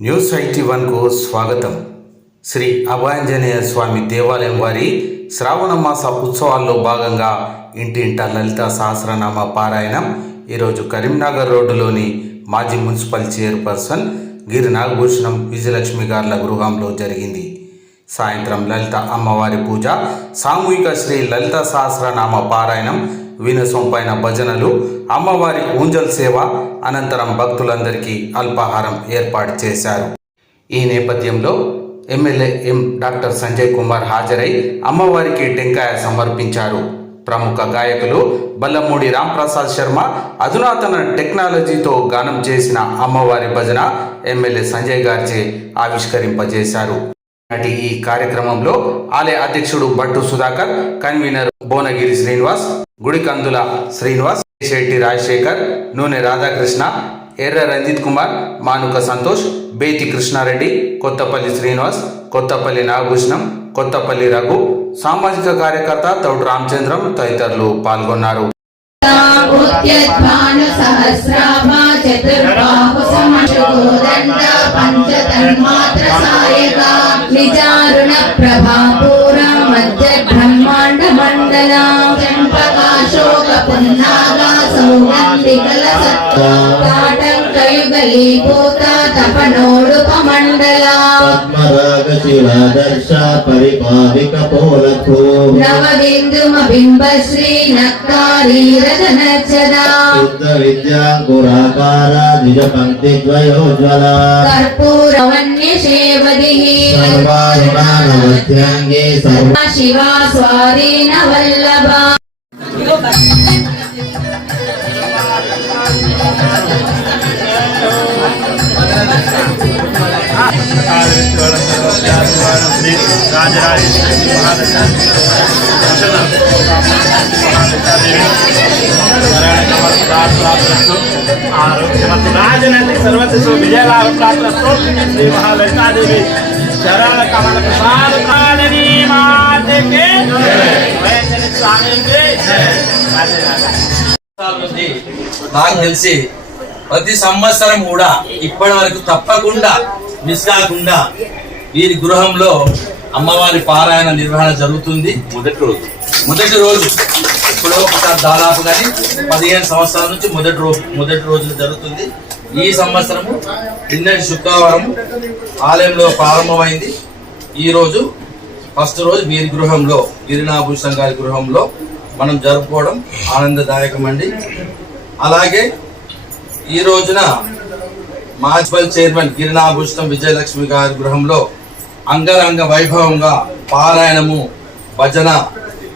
News eighty వన్కు స్వాగతం. శ్రీ అభయాంజనేయ స్వామి దేవాలయం వారి శ్రావణ మాస ఉత్సవాల్లో భాగంగా ఇంటింట లలిత సహస్రనామ పారాయణం ఈరోజు కరీంనగర్ రోడ్డులోని మాజీ మున్సిపల్ చైర్పర్సన్ గిరి నాగభూషణం విజయలక్ష్మి గార్ల గృహంలో జరిగింది. సాయంత్రం లలిత అమ్మవారి పూజ సామూహిక శ్రీ లలిత సహస్రనామ పారాయణం వీణసొంపైన భజనలు అమ్మవారి ఊంజల్ సేవ అనంతరం భక్తులందరికీ అల్పాహారం ఏర్పాటు చేశారు. ఈ నేపథ్యంలో MLA M doctor Sanjay Kumar హాజరై అమ్మవారికి టెంకాయ సమర్పించారు. ప్రముఖ గాయకులు బల్లమూడి రాంప్రసాద్ శర్మ అధునాతన టెక్నాలజీతో గానం చేసిన అమ్మవారి భజన ఎమ్మెల్యే సంజయ్ గారిచే ఆవిష్కరింపజేశారు. నాటి ఈ కార్యక్రమంలో ఆలయ అధ్యక్షుడు బట్టు సుధాకర్ కన్వీనర్ భువనగిరి శ్రీనివాస్ గుడికందుల శ్రీనివాస్ శెట్టి రాజశేఖర్ నూనె రాధాకృష్ణ ఎర్ర రంజిత్ కుమార్ మానుక సంతోష్ బేతి కృష్ణారెడ్డి కొత్తపల్లి శ్రీనివాస్ కొత్తపల్లి నాగభూషణం కొత్తపల్లి రఘు సామాజిక కార్యకర్త తౌడు రామచంద్రం తదితరులు పాల్గొన్నారు. ప్రభాపు ಅಂಬಿಕಲ ಸತ್ತು ತಾಟಂಕೈಬಲಿ ಭೂತ ತಪನೋಡುಪಮಂಡಲ ಪದ್ಮರಾಗ ಶಿಲಾದರ್ಶ ಪರಿಭಾವಿಕ ಪೋಲಕು ನವಬಿಂದುಮ ಬಿಂಬ ಶ್ರೀ ನಕ್ಕಾರಿ ರಜನಚದ ಶುದ್ಧ ವಿದ್ಯಾಂಕುರಾಕಾರ ನಿಜ ಪಂಕ್ತಿ ದ್ವಯೋಜ್ವಲ ಕರ್ಪೂರವನ್ಯ ಶೇವದಿ ಸರ್ವಾರುಣಾನವತ್ಯಾಂಗಿ ಸರ್ವ ಶಿವ ಸ್ವಾಧೀನ ವಲ್ಲಭ శ్రీ రాజరాజేశ్వరి రాజనది సర్వస్సు విజయలాభ ప్రాప్తస్తు శ్రీ మహాలలితాదేవి చరణ కమల ప్రసాద కాళని మాతకే వైద్య స్వామికి రాజే రాజే ఉంది. నాకు తెలిసి ప్రతి సంవత్సరం కూడా ఇప్పటి వరకు తప్పకుండా మిస్ కాకుండా వీరి గృహంలో అమ్మవారి పారాయణ నిర్వహణ జరుగుతుంది. మొదటి రోజు. మొదటి రోజు. ఇప్పుడు ఒకసారి దాదాపు కానీ పదిహేను సంవత్సరాల నుంచి మొదటి రోజు మొదటి రోజు జరుగుతుంది. ఈ సంవత్సరము నిన్నటి శుక్రవారం ఆలయంలో ప్రారంభమైంది. ఈ రోజు ఫస్ట్ రోజు వీరి గృహంలో గిరినాభూషణం గారి గృహంలో మనం జరుపుకోవడం ఆనందదాయకమండి. అలాగే ఈ రోజున మున్సిపల్ చైర్మన్ గిరినాభూషణం విజయలక్ష్మి గారి గృహంలో అంగరంగ వైభవంగా పారాయణము భజన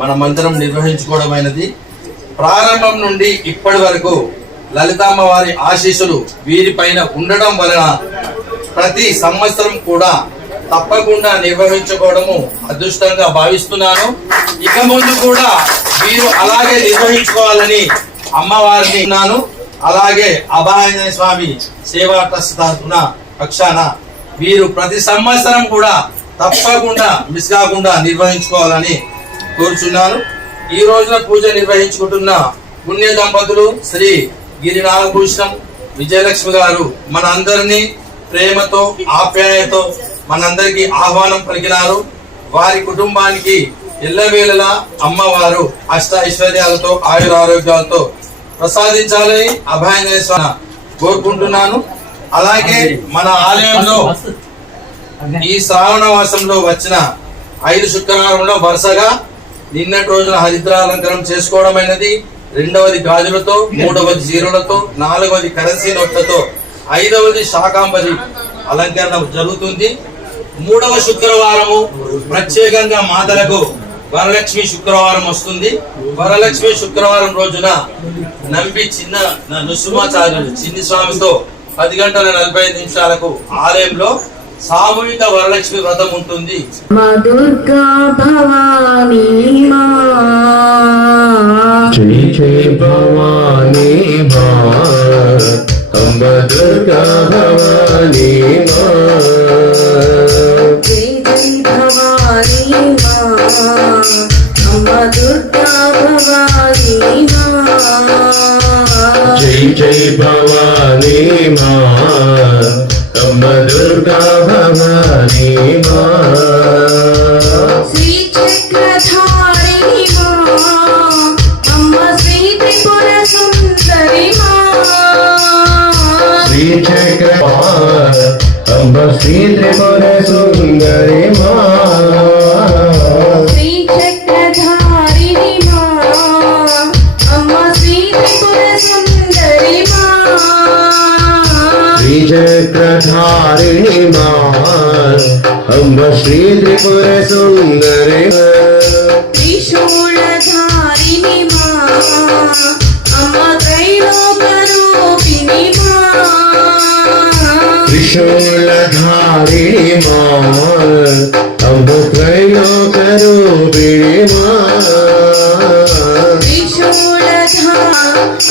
మనమందరం నిర్వహించుకోవడమైనది. ప్రారంభం నుండి ఇప్పటి వరకు లలితమ్మ వారి ఆశీస్సులు వీరిపైన ఉండడం వలన ప్రతి సంవత్సరం కూడా తప్పకుండా నిర్వహించుకోవడము అదృష్టంగా భావిస్తున్నాను. ఇక ముందు కూడా మీరు అలాగే నిర్వహించుకోవాలని అమ్మవారిని ఉన్నాను అలాగే అభయాంజనేయ స్వామి సేవా ట్రస్ట్ తరఫున పక్షాన వీరు ప్రతి సంవత్సరం కూడా తప్పకుండా మిస్ కాకుండా నిర్వహించుకోవాలని కోరుచున్నాను. ఈ రోజున పూజ నిర్వహించుకుంటున్న పుణ్య దంపతులు శ్రీ గిరి నాగభూషణం విజయలక్ష్మి గారు మన అందరినీ ప్రేమతో ఆప్యాయతో మనందరికీ ఆహ్వానం పలికినారు. వారి కుటుంబానికి ఎల్లవేళలా అమ్మవారు అష్ట ఐశ్వర్యాలతో ఆయుర ఆరోగ్యాలతో ప్రసాదించాలని అభయాంజనేయ కోరుకుంటున్నాను. అలాగే మన ఆలయంలో ఈ శ్రావణ మాసంలో వచ్చిన ఐదు శుక్రవారంలో వరుసగా నిన్నటి రోజున హరిద్రాలంకరణం చేసుకోవడమైనది. రెండవది గాజులతో మూడవది జీరులతో నాలుగవది కరెన్సీ నోట్లతో ఐదవది శాకాంబరి అలంకరణ జరుగుతుంది. మూడవ శుక్రవారము ప్రత్యేకంగా మాతలకు వరలక్ష్మి శుక్రవారం వస్తుంది. వరలక్ష్మి శుక్రవారం రోజున నంబి చిన్న నృసింహాచార్యులు చిన్ని స్వామితో పది గంటల నలభై ఐదు నిమిషాలకు ఆలయంలో సామూహిక వరలక్ష్మి వ్రతం ఉంటుంది. మా దుర్గా భవానీ మా. జై జై భవానీ అంబ దుర్గా భవానీ మా జై జై భవానీ మా అమ్మ దుర్గా భవానీ మా జై జై భవానీ మా అంబ దుర్గా భవానీ మా శ్రీ చక్ర శ్రీ చక్ర అమ్మ శ్రీ త్రిపుర సుందరి మా శ్రీ చక్రధారిణి మా అమ్మ శ్రీ త్రిపుర సుందరి మా శ్రీ చక్రధారిణి మా అమ్మ శ్రీ త్రిపుర సుందరి త్రిశూలధారిణి మా అమ్మ త్రైలోకరూపిణి మా త్రిశూలధా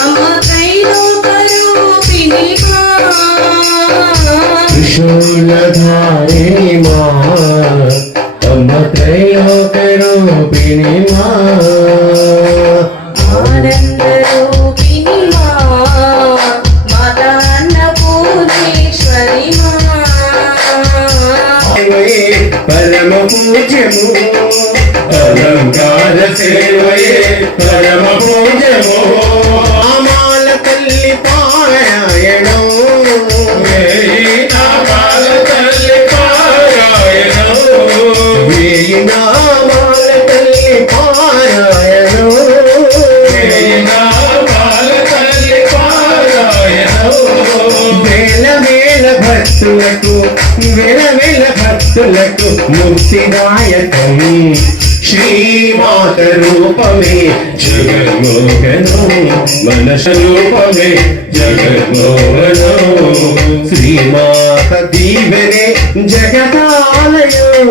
అమ్మ త్రైలోకరూపిణి మా త్రిశూలధారిణి మా అమ్మ త్రైలోకరూపిణి మా ఆనందరూపిణి పూజ్యము అలంకార సేవయే పరమ పూజ్యము నామాల తల్లి పారాయణం వేయి నామాల తల్లి పారాయణం వేయి నామాల తల్లి పారాయణం వేయి నామాల తల్లి పారాయణం వేల వేల భక్తులకు వేల వేల భక్తులకు ముక్తిదాయకం రూపమే జగన్మోహను మనస రూపమే జగన్మోహను. శ్రీమాత దీవెనే జగదాలయం.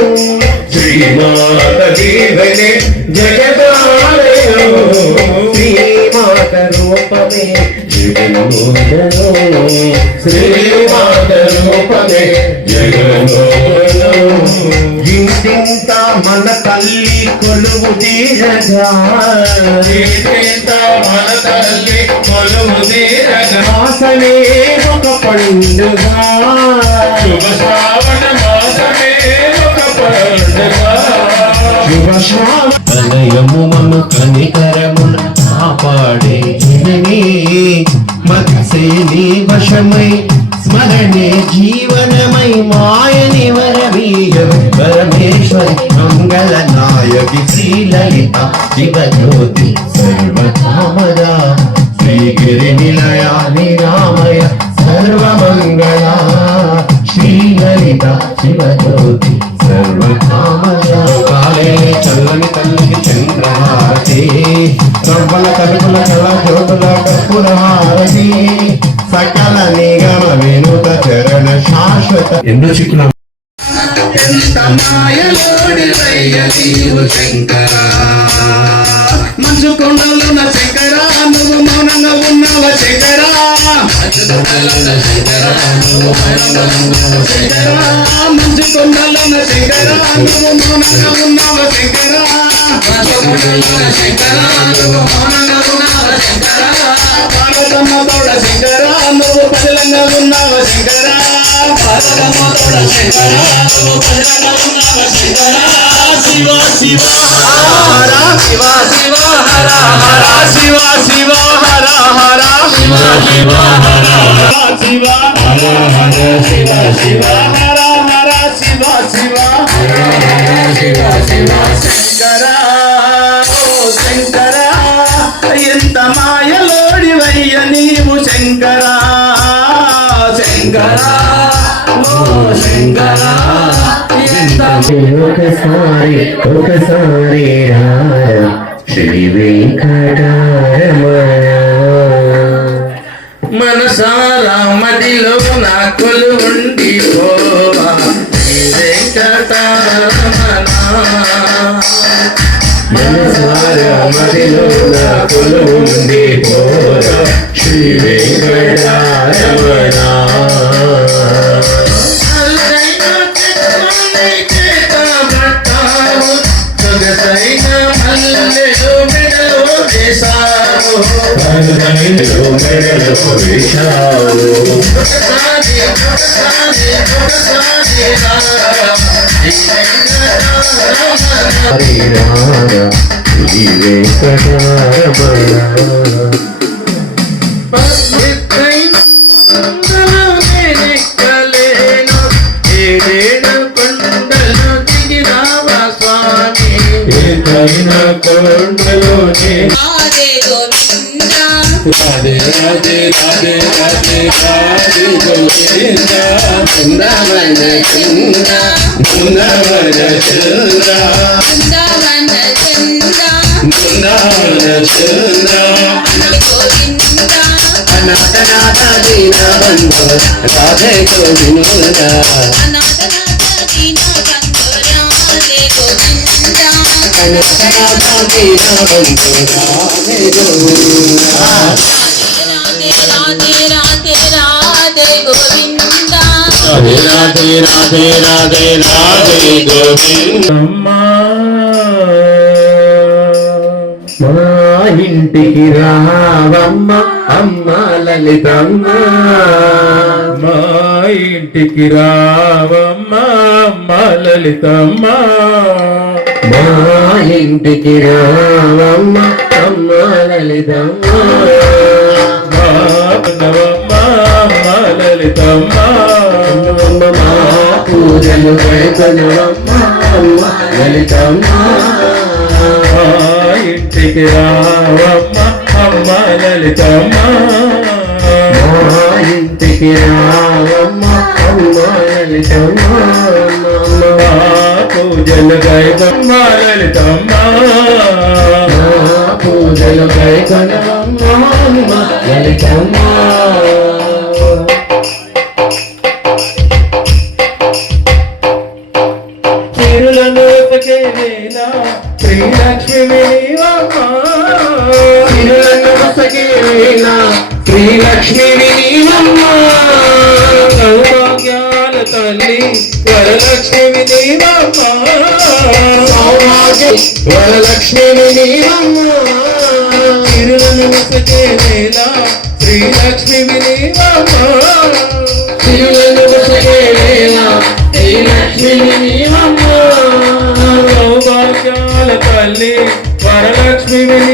శ్రీమాత దీవెనే జగదాలయం. శ్రీమాత రూపమే జగన్మోహను. శ్రీ మన తల్లి కొలువు తీరగా మన తల్లి కొలువు తీరగా మాసమే ఒక పండుగ. శుభ శ్రావణ మాసమే ఒక పండుగ శుభ శ్రావణయము కనికరమున కాపాడే జననీ మత్సేని వశమై స్మరణే జీవనమై మాయని వరవీయ పరమేశ్వరి మంగళ నాయకి శ్రీలలిత శివజ్యోతి సర్వకామద శ్రీగిరి నిలయ నిరామయ సర్వమంగళ. శ్రీలలిత శివజ్యోతి సర్వకామద కాలే చల్లని తల్లికి చంద్రహారతి రవ్వల కలుపుల కళ జ్యోతుల కర్పూర హారతి సకల నిగమ వినుత చరణ శాశ్వత. ఎన్నో చిక్కున ఎంత మాయలోడి రయ్య నీవు శంకర? మంచు కొండలున్న శంకర మౌనంగా శంకర మంచు శంకర నువ్వు మౌనంగా ఉన్నావ శంకర శంకర నువ్వు మౌనంగా ఉన్నావ శంకర పార్వతమ్మ తోడ శంకర నువ్వు పదిలంగా ఉన్నావ శంకర పార్వతమ్మ తోడ శంకర నువ్వు పదిలంగా ఉన్నావ శంకర శివ శివ హర. శివ శివ హర హర. శివ శివ హర హర. శివ శివ హర శివ. హర హర శివ శివ. హర హర శివ శివ. శివ శివ. శంకర ఓ శంకర ఎంత మాయలోడివయ్య నీవు శంకర. శంకర ఓ శంకర ఒకసారి ఒకసారి రారా శ్రీ వెంకటారమణ. మనసారా మదిలో నా కొలు ఉండి మనసారా మదిలో నా శ్రీ వెంకటారమణ. వేశావు. వేశావు హరి రారా శ్రీ వెంకటరమణ రాధే రాధే రాధే రాధే రాధే గోవింద బృందావన చంద బృందావన చంద్ర బృందావన చంద బృందావన చంద్ర గోవింద అనాథనాథ దీనబంధు రాధే గోవింద. అనాథనాథ అనాథనాథ దీనబంధు రాధే రాధే రాధే గోవింద రాధే రాధే రాధే రాధే మా ఇంటికి రావమ్మ అమ్మ లలితమ్మ మా ఇంటికి రావమ్మ అమ్మ లలితమ్మ. మా ఇంటికి రావమ్మ అమ్మ లలితమ్మ. లలితమ్మ. మా పూజలు అమ్మ లలితమ్మ. ఇంటికి రావమ్మ అమ్మ లలితమ్మ. మా ఇంటికి రావమ్మ అమ్మ లలితమ్మ. పూజలు గైదమ్మ లలితమ్మ. పూజలు కైకొనవమ్మ అమ్మ వరలక్ష్మి తిరులను వసకే శ్రీలక్ష్మి దేవమ్మ తిరువన్నవసకేవేళ శ్రీలక్ష్మి నీవమ్మ సౌభాగ్యాల తల్లి వరలక్ష్మి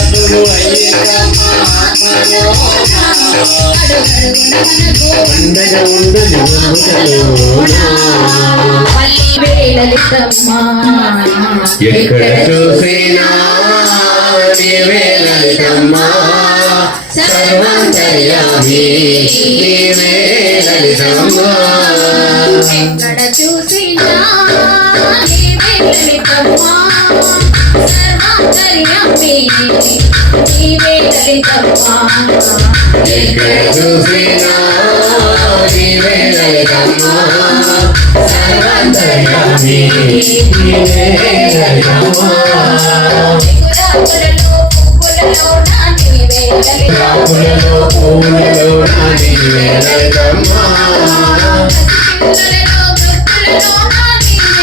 బంధువు అయ్యేదమ్మ ఎక్కడ చూసినా ఎక్కడ చూసినా లలితమ్మా సర్వాంతర్యామి నీవే లలితమ్మా ఎక్కడ చూసినా నీవే లలితమ్మా సర్వాంతర్యామి నీవే లలితమ్మా గులాబులలో పువ్వులలో నా నీవే లలితమ్మా రాకులలో పూలలో నా నీవే లలితమ్మా పిల్లలలో వృద్ధులలో నా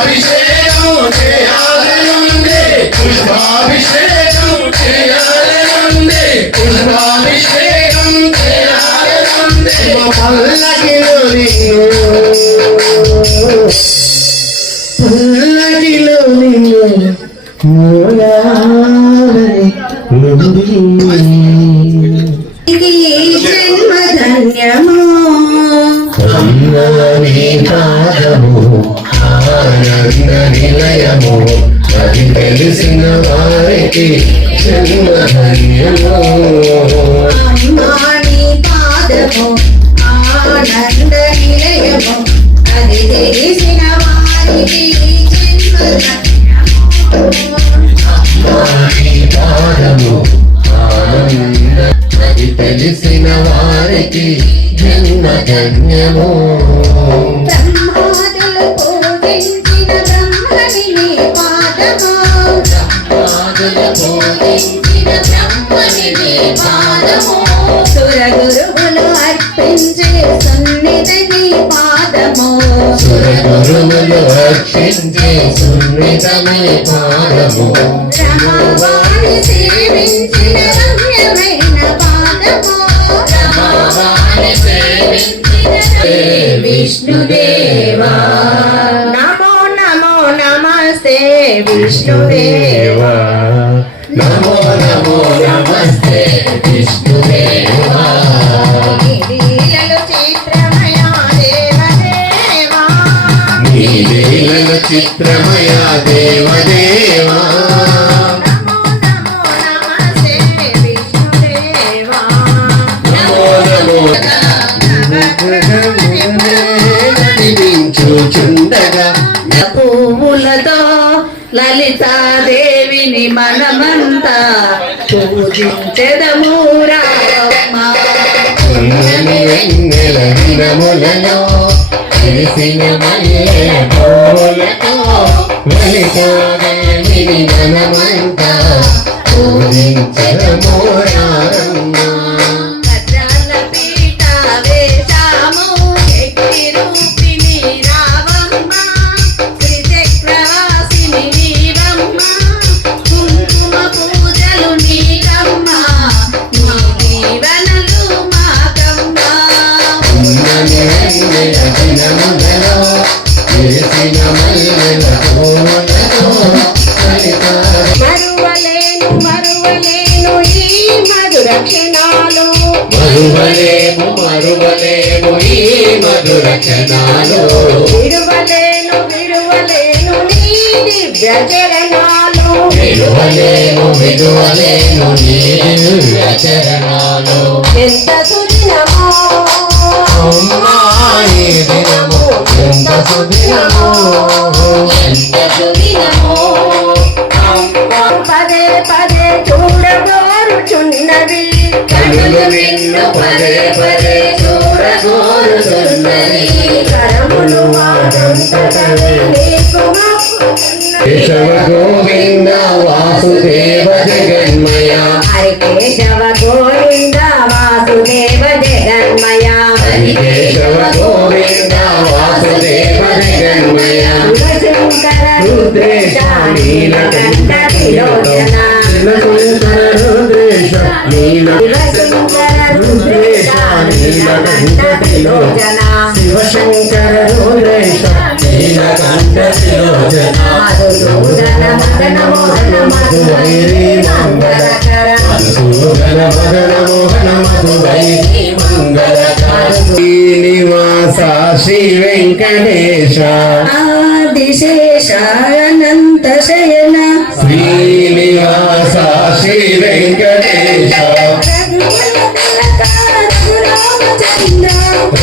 పుష్పాభిషేకం చేయాలనుంది పుష్పాభిషేకం చేయాలనుంది జన్మధన్యమో? ఆనంద నిలయము అది తెలిసిన వారికి జన్మధన్యము పాదము ఆనంద నిలయము అది తెలిసిన వారికి పాదము ఆనంద అది తెలిసిన వారికి జన్మధన్యము బ్రహ్మాదులు పూజించిన బ్రహ్మని నీ పాదము సురగురువులు అర్పించే సన్నిధి నీ పాదము రమవాణి సేవించిన రమ్యమైన పాదము రమవాణి సేవించిన విష్ణుదేవా నమో నమో నమస్తే విష్ణుదేవా. నమో నమో నమస్తే విష్ణుదేవా లీలలు చిత్రమయ దేవదేవా నీ లీలల చిత్రమయ దేవదేవా నమో నమో నమస్తే విష్ణుదేవా నమో నమో నడిపించుచుండగా పువ్వులతో లలితాదేవిని మనమంతా పూజించెదము రామ తెలిసిన మనమంతా పూజించడము రారమ్మా క్షణాలు విడువలేను విడువలేను. నీ దివ్య చరణాలు. విడువలేము విడువలేను. నీ దివ్య చరణాలు. ఎంత సుదినమో. దినము. ఎంత సుదినము. ఎంత సుదినమో. పదే పదే చూడగోరుచున్నవి. కనులు నిన్ను పదే పదే కేశవ గోవింద వాసుదేవ జగన్మయ హరి కేశవ గోవింద వాసుదేవ జగన్మయ హరి కేశవ గోవింద వాసుదేవ జగన్మయ శివశంకర రుద్రేశ నీలకంఠ విలోచన శివశంకర రుద్రేశ నీల శివశంకర రుద్రేశ నీలకంఠ విలోచన శివశంకర శిలోచన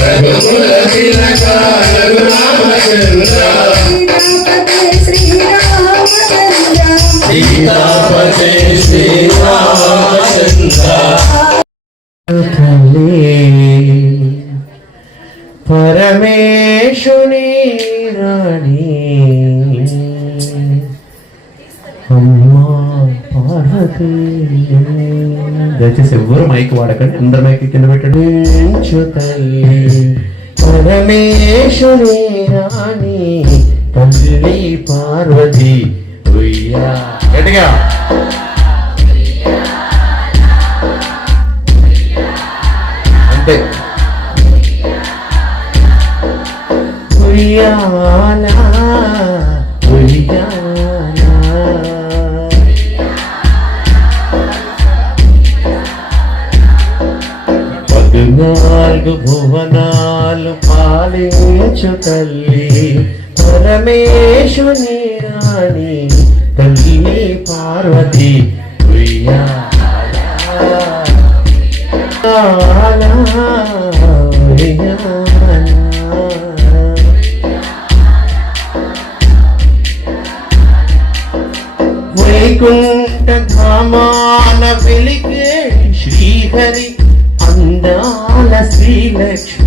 రఘుకుల తిలక రఘురామచంద్ర సీతాపతే శ్రీరామచంద్ర పరమేశుని రాణి. అమ్మా. దయచేసి ఎవ్వరు మైక్ వాడకండి అందరు మైక్ కింద పెట్టండి. పరమేశ్వరి రాణి తల్లి పార్వతి గట్టిగా. అంతే. ఉయ్యాలా నాలుగు భువనాలు పాలించు తల్లి. పరమేశుని రాణి తల్లి పార్వతి ప్రియా. Lexi,